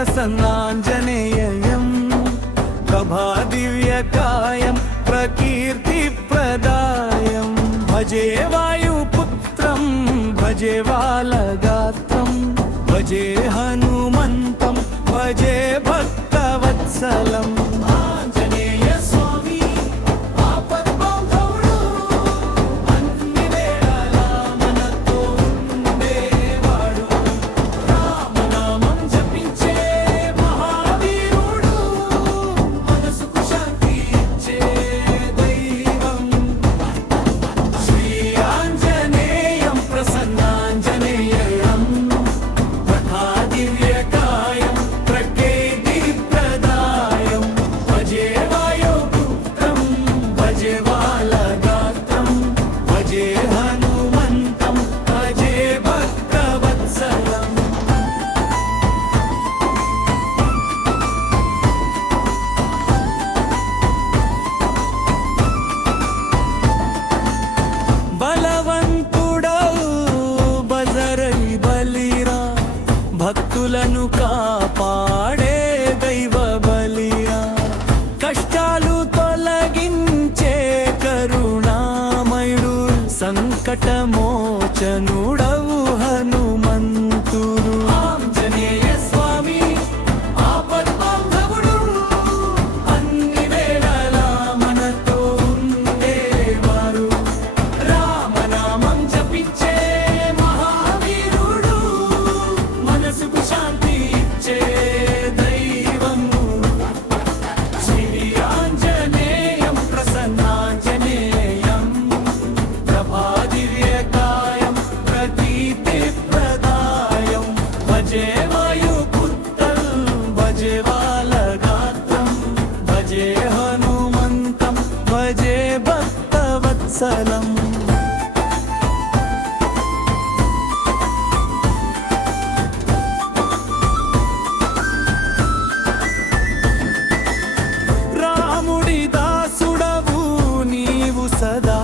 प्रसन्नाञ्जनेयं प्रभादिव्यकायं प्रकीर्तिप्रदायं भजे वायुपुत्रं भजे बालगात्रं भजे हनुमन्तं भजे भक्तवत्सलम् భక్తులను కాపాడే దైవ బలియా కష్టాలు తొలగించే కరుణామయుడు సంకటమోచనుడవు హనుమంతుడు ఆంజనేయ స్వామి ఆపద్బాంధవుడు అన్ని వేళలా మనతో ఉండేవారు రామనామం జపించే भजे वायुपुत्रं भजे बालगात्रं भजे हनुमन्तं भजे भक्तवत्सलम् రాముడి దాసుడవు నీవు సదా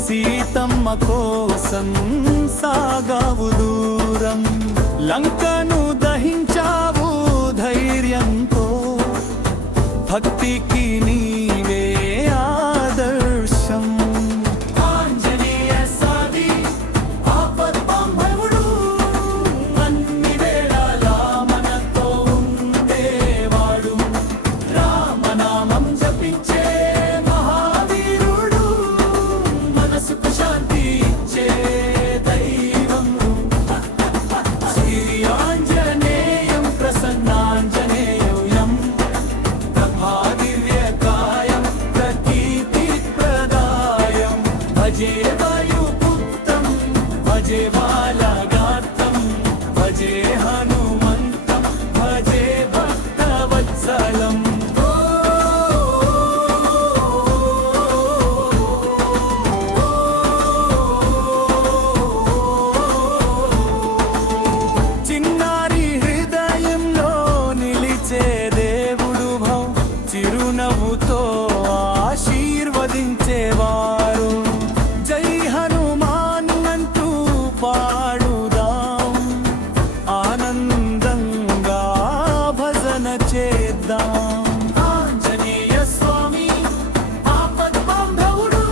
సీతమ్మ కోసం సాగావు దూరం లంకను దహించావు ధైర్యంతో భక్తికి నీవే ఆదర్శం ఆంజనేయ సాది ఆపద్బాంధవుడు అన్ని వేళలా మనతో ఉండేవాడు రామనామం జపించే మహావీరుడు మనసుకు శాంతి ఇచ్చే भजे वायुपुत्रं भजे बालगात्रं भजे हनुमन्तं भजे भक्तवत्सलम् చిన్నారి హృదయంలో నిలిచే దేవుడు భవ చిరునవ్వుతో ఆశీర్వదించేవారు పాడుదాం ఆనందంగా భజన చేద్దాం ఆంజనేయ స్వామి ఆపద్బాంధవుడు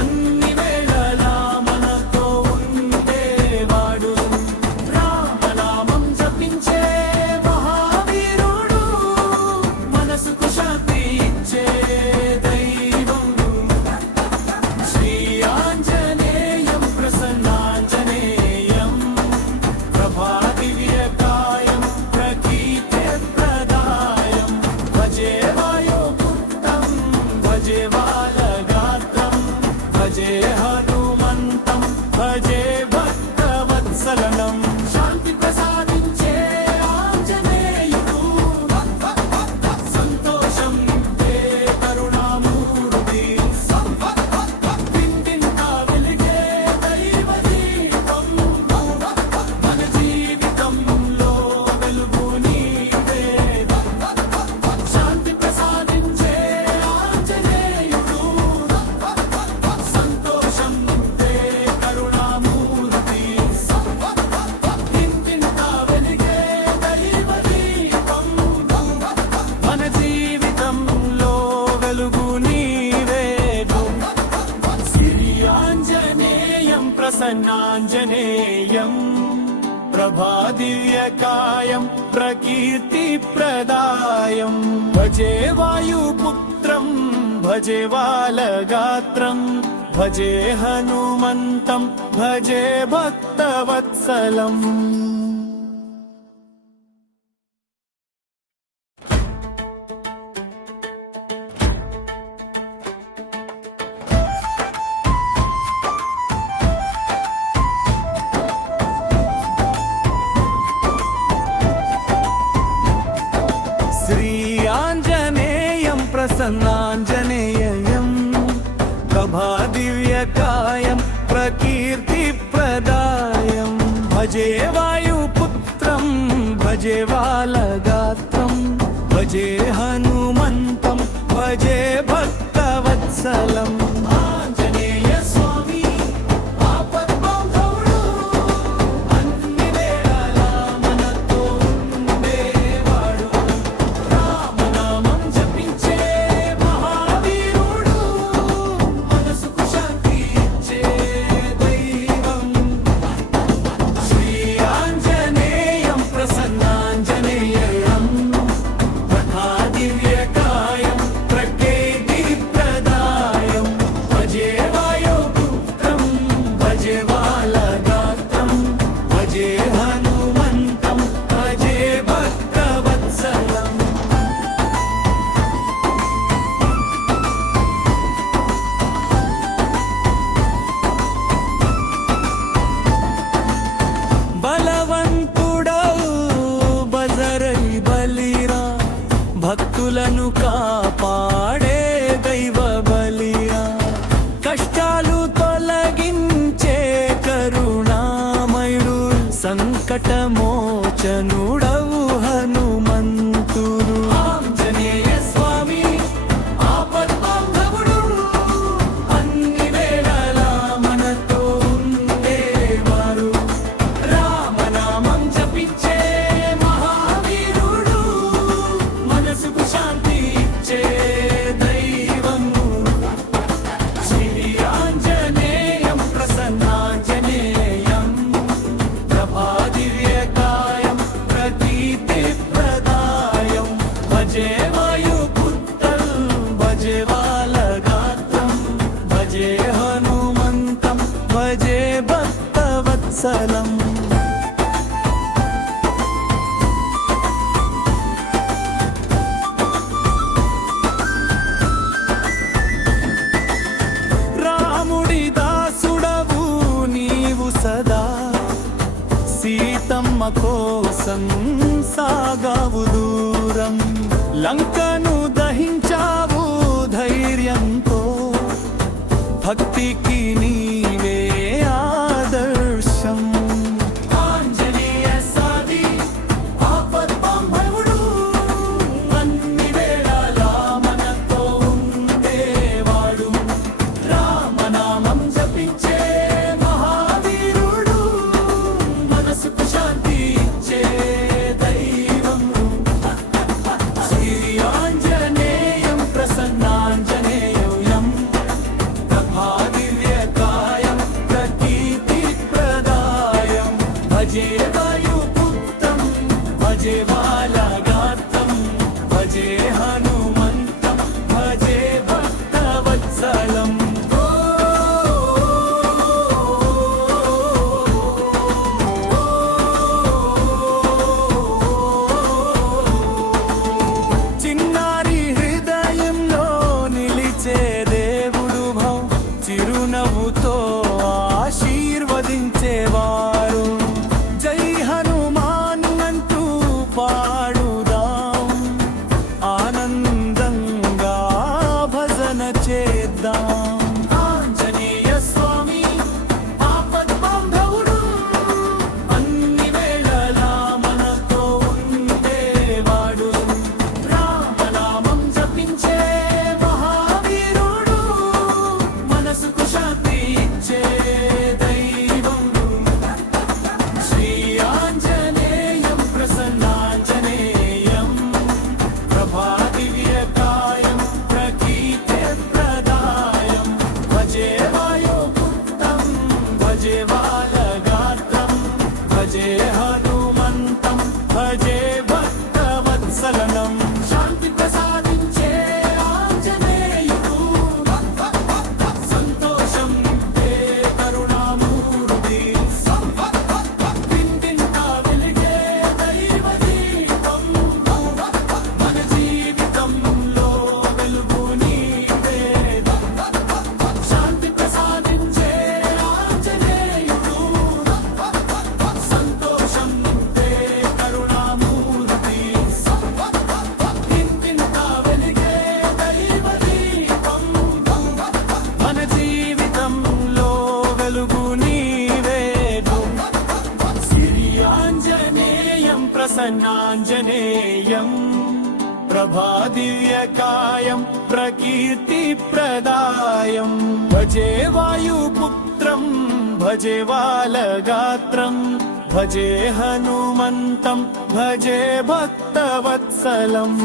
అన్ని వేళలా మనతో ఉండేవాడు రామనామం జపించే మహావీరుడు మనసుకు శాంతి ఇచ్చే దైవం శ్రీ ఆంజనేయం ప్రసన్న भजे बालगात्रं भजे हनुमन्तं भजे भक्तवत्सलम् शान्ति प्रसादिंचे आञ्जनेयुडु संतोषं निंपे करुणामूर्ति विंतिंता वेलिगे दैव दीपं मन जीविతంలో వెలుగు నీవే శాంతి ప్రసాదించే సంతోషం నింపే కరుణామూర్తి ప్రభాదివ్యకాయం ప్రకీర్తిప్రదాయం భజే వాయుపుత్రం భజే బాలగాత్రం భజే హనుమంతం భజే భక్తవత్సలం. శ్రీ ఆంజనేయం ప్రసన్నాంజనేయం ప్రభాదివ్యకాయం ప్రకీర్తిప్రదాయం భజే వాయుపుత్రం భజే బాలగాత్రం భజే హనుమంతం భజే భక్తవత్సలం. ఆంజనేయ స్వామి ఆపద్బాంధవుడు అన్ని వేళలా మనతో ఉండేవాడు రామనామం జపించే మహావీరుడు మనసుకు శాంతి ఇచ్చే దైవం శ్రీ ఆంజనేయం ప్రసన్నాంజనేయం ప్రభాదివ్యకాయం ప్రకీర్తిప్రదాయం భజే వాయుపుత్రం భజే బాలగాత్రం భజే హనుమంతం భజే భక్తవత్సలం. బలవంతుడవు బజరై బలిరా భక్తులను కాపాడే దైవ బలిరా కష్టాలు తొలగించే కరుణామయుడు సంకటమోచనుడవు హనుమంతుడు. ఆంజనేయ స్వామి ఆపద్బాంధవుడు అన్ని వేళలా మనతో ఉండేవారు రామనామం జపించే మహావీరుడు మనసుకు శాంతి ఇచ్చే దైవము శ్రీ ఆంజనేయం ప్రసన్నాంజనేయం ప్రభాదివ్యకాయం ప్రకీర్తిప్రదాయం భజే వాయుపుత్రం భజే బాలగాత్రం భజే హనుమంతం భజే భక్తవత్సలం. రాముడి దాసుడవు నీవు సదా సీతమ్మ కోసం సాగావు దూరం లంకను దహించావు ధైర్యంతో భక్తికి నీవే ఆదర్శం. ఆంజనేయ సాది ఆపద్బాంధవుడు అన్ని వేళలా మనతో ఉండేవాడు రామనామం జపించే మహావీరుడు మనసుకు శాంతి ఇచ్చే దైవం శ్రీ ఆంజనేయం ప్రసన్నాంజనేయం ప్రభాదివ్యకాయం ప్రకీర్తిప్రదాయం భజే వాయుపుత్రం భజే బాలగాత్రం భజే హనుమంతం భజే భక్తవత్సలం. చిన్నారి హృదయంలో నిలిచే దేవుడు భవ చిరునవ్వుతో ఆశీర్వదించేవారు జై प्रसन्नाञ्जनेयम् प्रभादिव्यकायं प्रकीर्तिप्रदायम् भजे वायुपुत्रं भजे बालगात्रं भजे हनुमन्तं भजे भक्तवत्सलम्